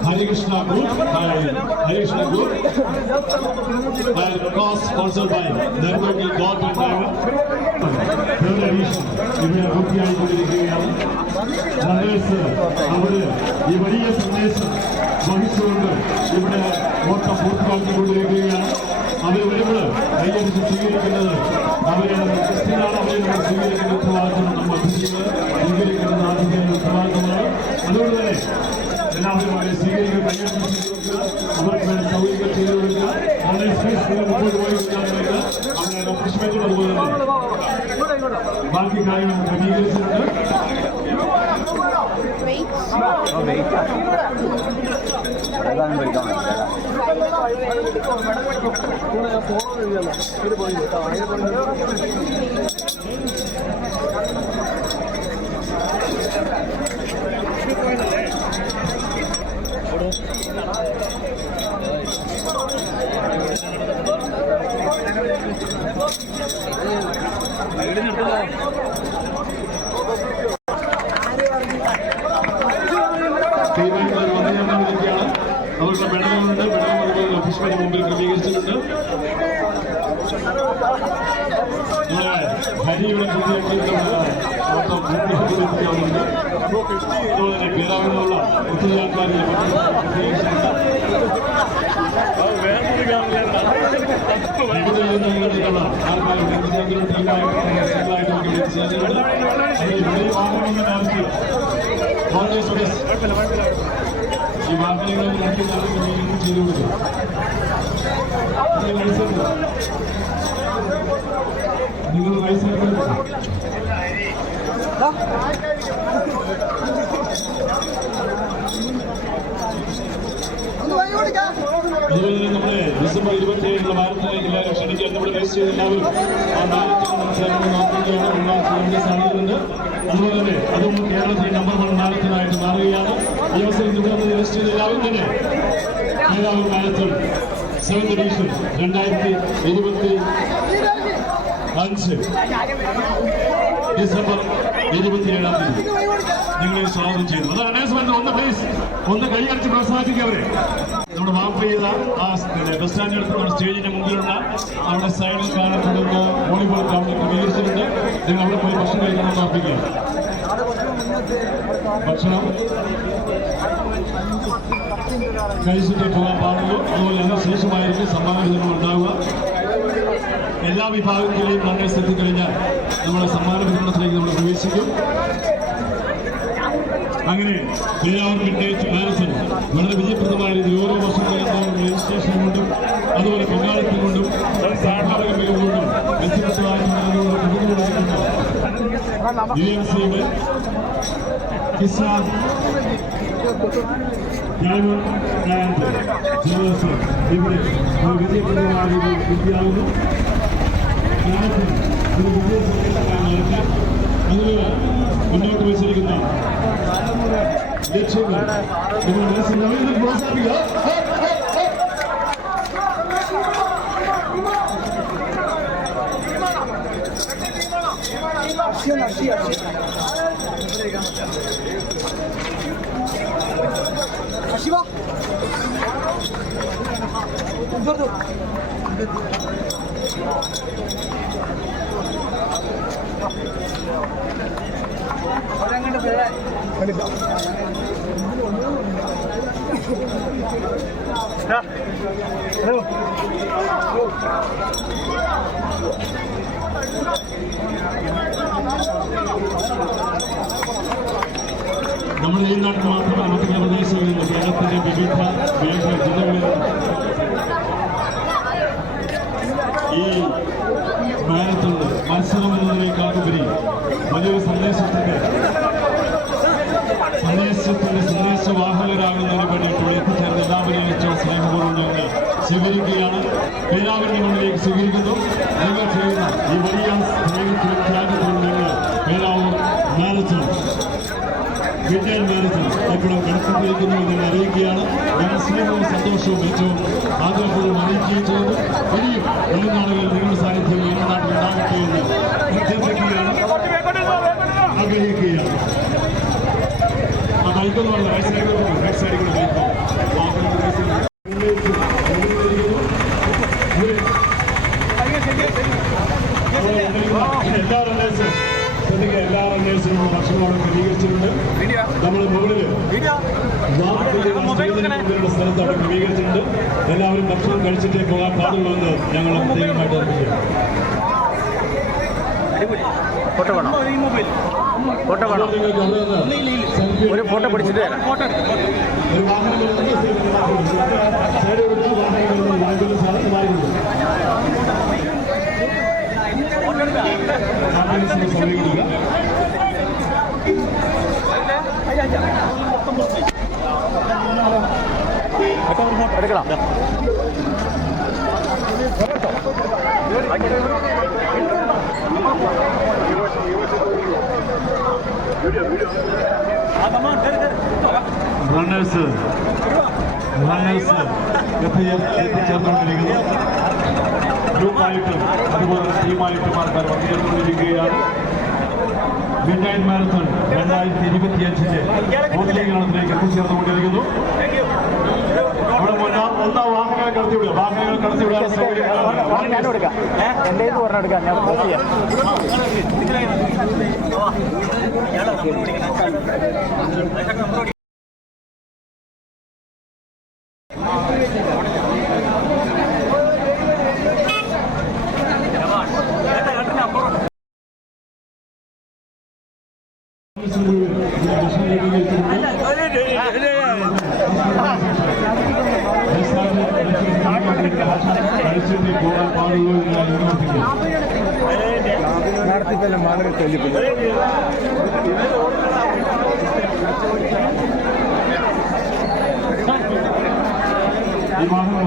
Harikrishna Group, Harikrishna Group, and cross sponsored by Nargogi God and Driver. Third edition, ഇവിടെ പൂർത്തിയായിക്കൊണ്ടിരിക്കുകയാണ്. റണ്ണേഴ്സ് അവര് ഈ വലിയ സന്ദേശം വഹിച്ചുകൊണ്ട് ഇവിടെ ഓട്ടം പൂർത്തിയാക്കിക്കൊണ്ടിരിക്കുകയാണ്. അവർ വരുമ്പോൾ കൈയടിച്ച് സ്വീകരിക്കുന്നത് അവരെ ക്രിസ്ത്യനാണ് അവരെ നമ്മൾ സ്വീകരിക്കുന്ന ഉത്തരവാദിത്വം നമ്മൾ സ്വീകരിക്കുന്നത് ആദ്യത്തെ ഉത്തരവാദിത്വമാണ്. അതുകൊണ്ട് തന്നെ എല്ലാവരും അവരെ സ്വീകരിക്കുക, കൈയടിച്ച് സ്വീകരിക്കുക, അവർക്ക് വേണ്ട സൗകര്യങ്ങൾ ചെയ്തു കൊടുക്കുക. ഓൺലൈൻ സ്പേസ് മുമ്പോട്ട് പോയി അവരുടെ റിഫ്രഷ്മെന്റും അതുപോലെ തന്നെ ബാക്കി കാര്യങ്ങൾ ക്രമീകരിച്ചിട്ടുണ്ട്. അവരുടെ മെഡലുകളുണ്ട്. മെഡൽ ഓഫീസിന് മുമ്പിൽ ക്രമീകരിച്ചിട്ടുണ്ട്. ഹരിയുടെ അതുപോലെ തന്നെ പേരാവിനുള്ള ഒത്തിരി ആൾക്കാരിൽ ഈ വാഹനങ്ങളിൽ രണ്ട് കാര്യങ്ങൾ ചെയ്തു കൊടുക്കും. നിങ്ങൾ ലൈസൻസ് അതുപോലെ തന്നെ നമ്മുടെ ഡിസംബർ 27 ഭാരതത്തിലേക്ക് എല്ലാവരും ക്ഷണിക്കാൻ നമ്മുടെ രജിസ്റ്റർ ചെയ്ത് എല്ലാവരും ആ മാരത്തോൺ നോക്കുകയാണ്. ഉള്ള സാധ്യതയുണ്ട്. അതുപോലെ തന്നെ അതും കേരളത്തിൽ നമ്പർ 1 മാരത്തോണായിട്ട് മാറുകയാണ്. ഈ അവസരം ഇവിടെ രജിസ്റ്റർ ചെയ്ത് എല്ലാവരും തന്നെ മേധാവി മാരത്തോൺ 7th എഡിഷൻ 2025 ഡിസംബർ 27 നിങ്ങളെ സ്വാഗതം ചെയ്യുന്നു. അത് അനൗൺസ്മെന്റ് ഒന്ന് പ്ലീസ് ഒന്ന് കൈയടിച്ച് പ്രോത്സാഹിപ്പിക്കവരെ. നമ്മുടെ മാപ്പ് ചെയ്ത ആ ബസ് സ്റ്റാൻഡിനടുത്ത് നമ്മുടെ സ്റ്റേജിന്റെ മുമ്പിലുള്ള അവിടെ സൈഡിൽ കാണപ്പെടുന്ന വോളിബോൾ ഗ്രൗണ്ടിൽ ക്രമീകരിച്ചിട്ടുണ്ട്. നിങ്ങൾ അവിടെ പോയി ഭക്ഷണം കഴിക്കണമെന്ന് ഓർപ്പിക്കുക. ഭക്ഷണം കഴിച്ചിട്ട് പോകാൻ പാടുള്ളൂ. അതുപോലെ അതിനുശേഷമായിരിക്കും സമ്മാനങ്ങൾ ഉണ്ടാവുക. എല്ലാ വിഭാഗത്തിലെയും റണ്ണേഴ്സ് എത്തിക്കഴിഞ്ഞാൽ നമ്മുടെ സമ്മാന വിതരണത്തിലേക്ക് നമ്മൾ പ്രവേശിക്കും. അങ്ങനെ പേരാവൂർ വിന്റേജ് മാരത്തൺ വളരെ വിജയപ്രദമായ രീതിയിൽ ഓരോ വർഷം രജിസ്ട്രേഷൻ കൊണ്ടും അതുപോലെ പങ്കാളിത്തം കൊണ്ടും സാധാരണ മികവ് കൊണ്ടും മെച്ചപ്പെട്ടതായ UMCയുടെ കിസാൻ ഡയമണ്ട് ആൻഡ് ജുവൽസ് ഇവിടെ ഒരു വിജയപ്രദമായ രീതിയിൽ വിദ്യാവുന്നു. ഒരു വിജയ സന്ദേശം അതിൽ മുന്നോട്ട് വെച്ചിരിക്കുന്ന ലക്ഷ്യങ്ങൾ നിങ്ങൾ മനസ്സിലാവുന്നത് പ്രോത്സാഹിപ്പിക്കുക. നമ്മുടെ ഈ നാട്ടിൽ വിവിധ ജില്ലകളിൽ ഈ മാരത്തോൺ മത്സരം എന്നതിനേക്കാളുപരി വലിയൊരു സന്ദേശവാഹകരാകുന്നതിന് വേണ്ടിയിട്ട് എത്തിച്ചേർന്ന് എല്ലാവരെയും ഏറ്റവും സ്നേഹപൂർവ്വം ഞങ്ങൾ സ്വീകരിക്കുകയാണ്. പേരാവിന്റെ മുന്നിലേക്ക് സ്വീകരിക്കുന്നു. നിങ്ങൾ ചെയ്യുന്ന ഈ വലിയ സ്നേഹത്തിലും ത്യാഗത്തിലും ഞങ്ങൾ പേരാവൂർ മാരത്തോൺ വിജയൻ മാരത്തോൺ എപ്പോഴും കടത്തിയിരിക്കുന്നു എന്ന് അറിയിക്കുകയാണ്. ഞങ്ങൾ സ്നേഹവും സന്തോഷവും ഏറ്റവും ആഗ്രഹപൂർവ്വം അറിയിക്കുകയും ചെയ്യുന്നു. ഇനിയും വരും നാളുകളിൽ നിങ്ങളുടെ സാന്നിധ്യം ഈ നാട്ടിൽ ഉണ്ടാകട്ടെ എന്ന് അഭ്യർത്ഥിക്കുകയാണ്, ആഗ്രഹിക്കുകയാണ്. ആ ബൈക്കൊന്നും അല്ല, റൈറ്റ് സൈഡിൽ കൂടെ ബൈക്കോ എല്ലാ റണ്ണേഴ്സും എല്ലാ റണ്ണേഴ്സിനും ഭക്ഷണമാണ് ക്രമീകരിച്ചിട്ടുണ്ട്. നമ്മൾ മുകളിൽ സ്ഥലത്താണ് ക്രമീകരിച്ചിട്ടുണ്ട്. എല്ലാവരും ഭക്ഷണം കഴിച്ചിട്ടേ പോകാൻ പാടുള്ളൂ എന്ന് ഞങ്ങൾ പ്രത്യേകമായിട്ട് അറിയിക്കുന്നു. ഫോട്ടോ വേണം, ഫോട്ടോ വേണം, ഒരു ഫോട്ടോ പിടിച്ചിട്ട് തരാം. ഒരു വാഹനം സമീപിക്കുക. എടുക്കണം. റണ്ണേഴ്സ് എത്തിച്ചേർന്നുകൊണ്ടിരിക്കുന്നു. ഗ്രൂപ്പായിട്ടും അതുപോലെ ടീമായിട്ടും ആൾക്കാർ വന്നുചേർന്നുകൊണ്ടിരിക്കുകയാണ്. Midnight marathon 2025 പൂർത്തീകരണത്തിലേക്ക് എത്തിച്ചേർന്നുകൊണ്ടിരിക്കുന്നു. അവിടെ ഒന്നാം വാഹനങ്ങൾ കടത്തിവിടുക സൗകര്യം. എൻ്റെ പറഞ്ഞെടുക്കാം, ഞാൻ നടത്തിപ്പെല്ലാം വളരെ തെളിപ്പില്ല. ഈ വാഹനം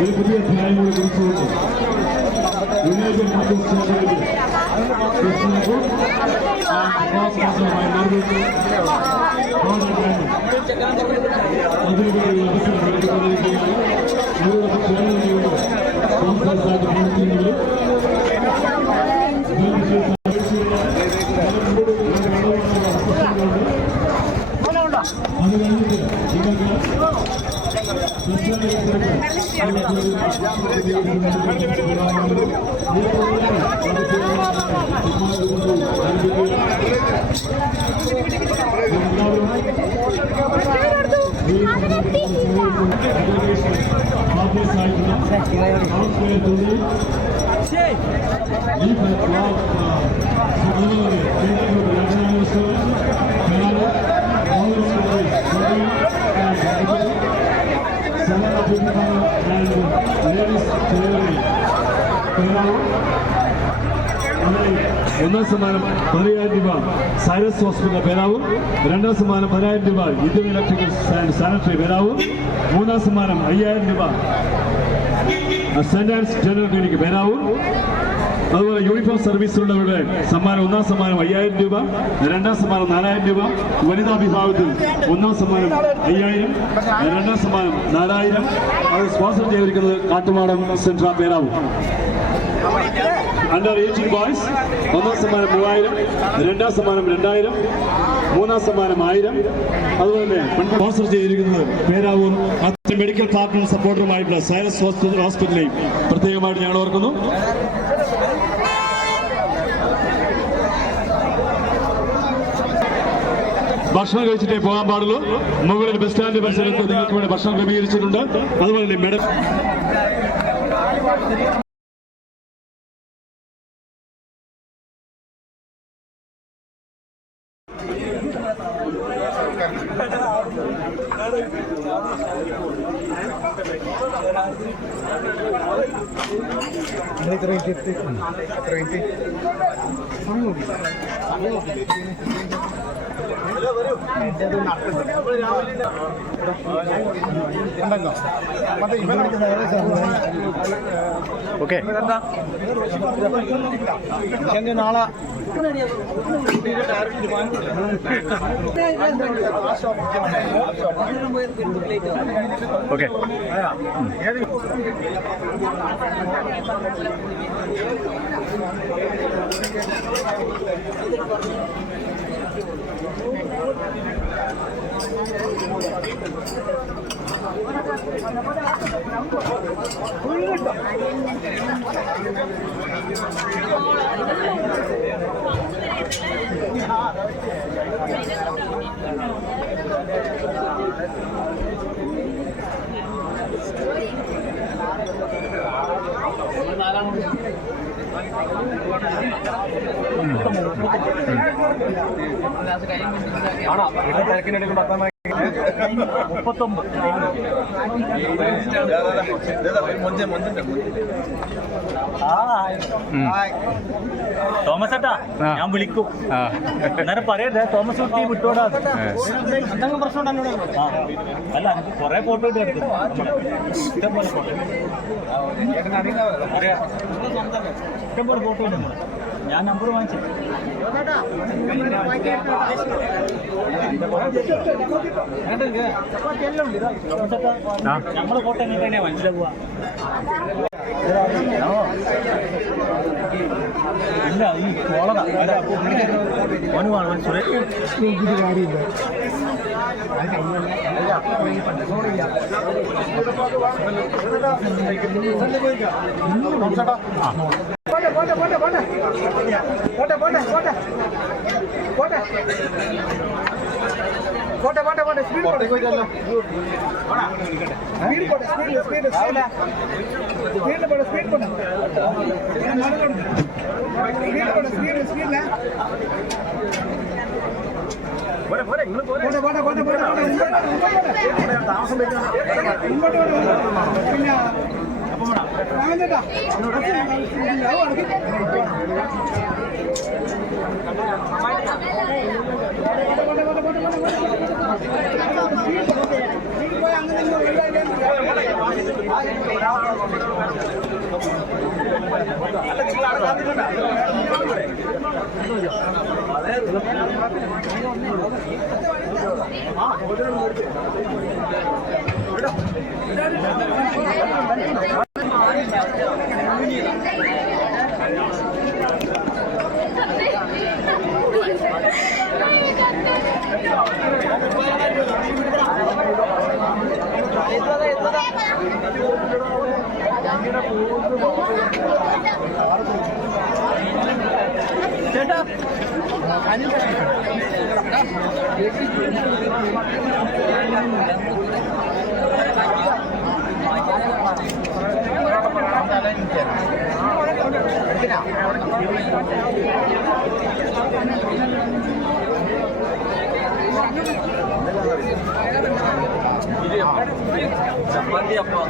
ഒരു പുതിയ അധ്യായങ്ങളെ കുറിച്ചുകൊണ്ട് യുണൈറ്റഡ് അത് കഴിഞ്ഞിട്ട് ഒന്നാം സമ്മാനം 10,000 രൂപ സൈറസ് ഹോസ്പിറ്റൽ പേരാവൂർ, രണ്ടാം സമ്മാനം 10,000 രൂപ ഇന്ത്യൻ ഇലക്ട്രിക്കൽ സാനിറ്ററി പേരാവൂർ, മൂന്നാം സമ്മാനം 5,000 രൂപ saint Ans general clinic Peravoor. അതുപോലെ യൂണിഫോം സർവീസിലുള്ളവരുടെ സമ്മാനം ഒന്നാം സമ്മാനം 5,000 രൂപ, രണ്ടാം സമ്മാനം 4,000 രൂപ, വനിതാ വിഭാഗത്തിൽ ഒന്നാം സമ്മാനം 5,000, രണ്ടാം സമ്മാനം 4,000. അത് സ്പോൺസർ ചെയ്തിരിക്കുന്നത് കാട്ടുമാടം സെൻട്ര പേരാവൂർ. അണ്ടർ 18 ബോയ്സ് ഒന്നാം സമ്മാനം 3000, രണ്ടാം സമ്മാനം 2000, മൂന്നാം സമ്മാനം 1000. അതുപോലെ സ്പോൺസർ ചെയ്തിരിക്കുന്നത് പേരാവൂർ മെഡിക്കൽ പാർട്ട്ണർ സപ്പോർട്ടറുമായിട്ടുള്ള സൈലസ് ഹോസ്പിറ്റലിനെയും പ്രത്യേകമായിട്ട് ഞങ്ങൾ ഓർക്കുന്നു. ഭക്ഷണം കഴിച്ചിട്ടേ പോകാൻ പാടുള്ളൂ. മുകളിൽ ബസ് സ്റ്റാൻഡ് പരിസരത്ത് നിങ്ങൾക്ക് ഇവിടെ ഭക്ഷണം ക്രമീകരിച്ചിട്ടുണ്ട്. അതുപോലെ തന്നെ മെഡൽ ഓക്കെ നാളെ ഓക്കെ ആണോ തിരക്കിനെടുക്കും 39 തോമസ് ഏട്ടാ ഞാൻ വിളിക്കും അന്നേരം പറയട്ടെ തോമസ് കുട്ടി വിട്ടോടാ എന്തെങ്കിലും പ്രശ്നം അല്ല കൊറേ ഫോട്ടോ എടുക്കും ഇഷ്ടംപോലെ ഫോട്ടോ ഇഷ്ടംപോലെ ഫോട്ടോ ഉണ്ട് ഞാൻ നമ്പർ വാങ്ങിച്ചു നമ്മളെ ഫോട്ടോ എങ്ങനെയാ മനസ്സിലാക്കുക ഇല്ല ഈ കോളറ ഓനുമാണ് സുരേഷ് കാര്യമില്ല ചപ്പാത്തി അപ്പം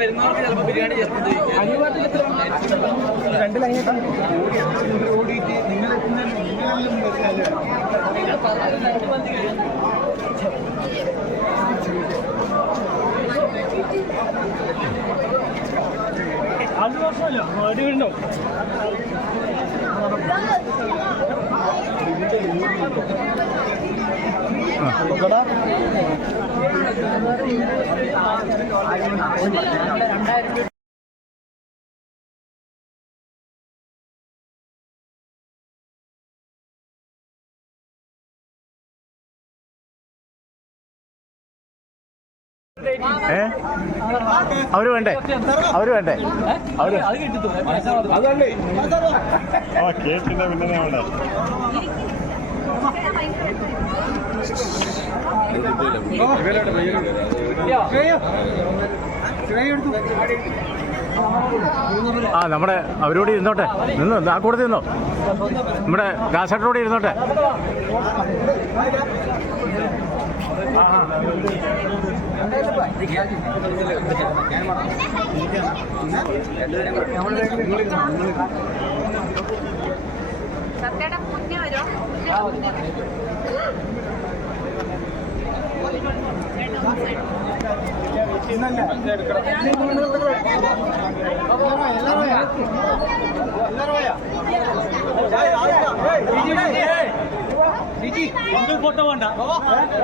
വരുന്നവർക്ക് ചിലപ്പോൾ ബിരിയാണി രണ്ട് ലൈനൊക്കെ ഓടിയിട്ട് നിങ്ങൾ അത് വർഷമല്ല ഒരു വീണ്ടോ ആ അവര് വേണ്ടേ അവര് വേണ്ടേ അവര് അതല്ലേ ആ കേട്ടില്ല പിന്നെ അവിടെ ആ നമ്മുടെ അവരോട് ഇരുന്നോട്ടെ ആ കൂടെ നിന്നോ നമ്മുടെ ദാസേട്ടനോട് ഇരുന്നോട്ടെ സത്യയുടെ മുന്നേ വരും സിംഗിൾ ഫോട്ടോ വേണ്ട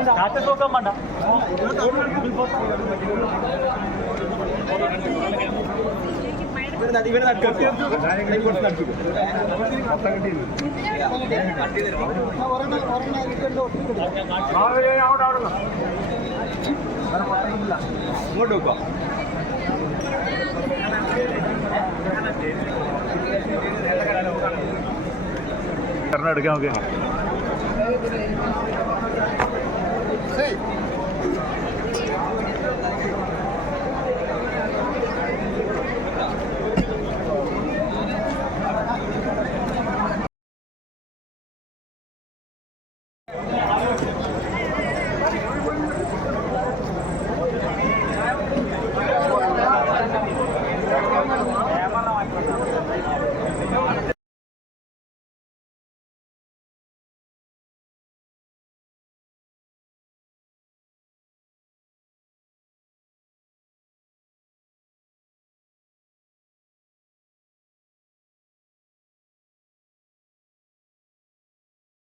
സ്റ്റാറ്റസ് നോക്കാൻ വേണ്ട ഇങ്ങോട്ട് വെക്കാം എടുക്കാം നമുക്ക്